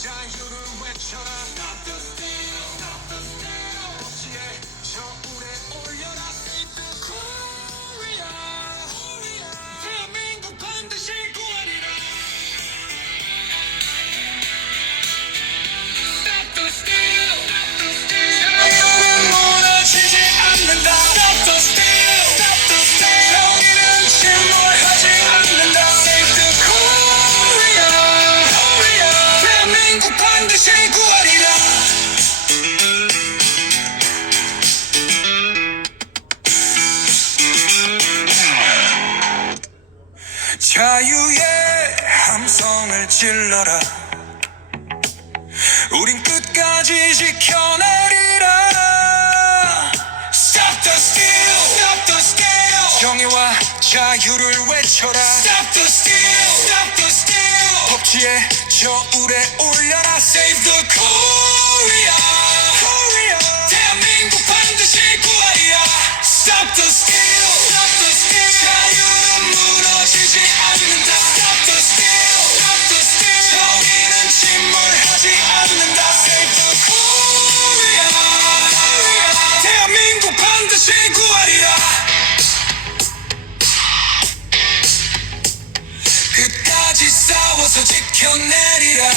Shine, you do wet, shut up, 자유의 함성을 질러라 우린 끝까지 지켜내리라 Stop the steal Stop the scale 정의와 자유를 외쳐라 Stop the steal Stop the steal 법치의 저울에 올려라 켜내리라